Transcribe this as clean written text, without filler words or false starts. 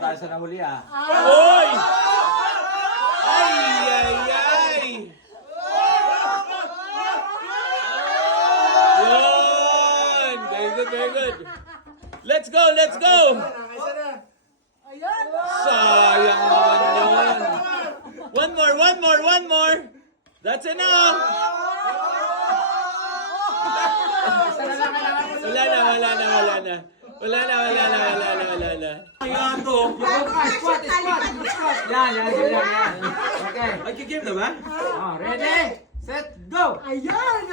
tayo sa nahuli ah. Oy! Ay, ay, ay! Yun! Very good, very good. Let's go, let's go! Ayan. Sayang naman yun. One more, one more, one more. That's enough. Wala na, wala na, wala na. Wala na, wala na, wala na, wala na. Ayan to. Squat. Yan. Okay. Ay, game na ba? Oh, ready, set, go! Ayan.